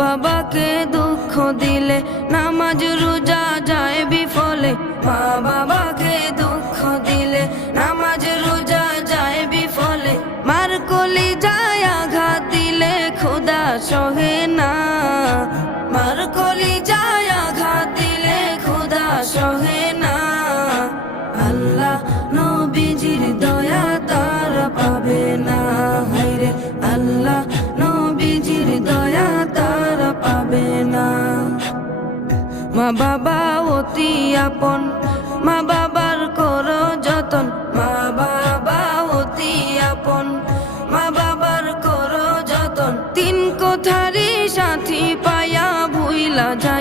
বাবাকে দুঃখ দিলে নামাজ রোজা যায় বিফলে। মা বাবাকে দুঃখ দিলে নামাজ রোজা যায় বিফলে। মার কলিজায় আঘাত দিলে খোদা সহে না। মার কলিজায় আঘাত দিলে খোদা সহে না। আল্লাহ নবীজির দয়া তারা পাবে না। হায়রে আল্লাহ নবীজির দয়া তারা পাবে না। মা বাবা অতি আপন, মা বাবার করো যতন। মা বাবা অতি আপন, মা বাবার করো যতন। তিন কোঠারি সাথী পায়া ভুইলা যায়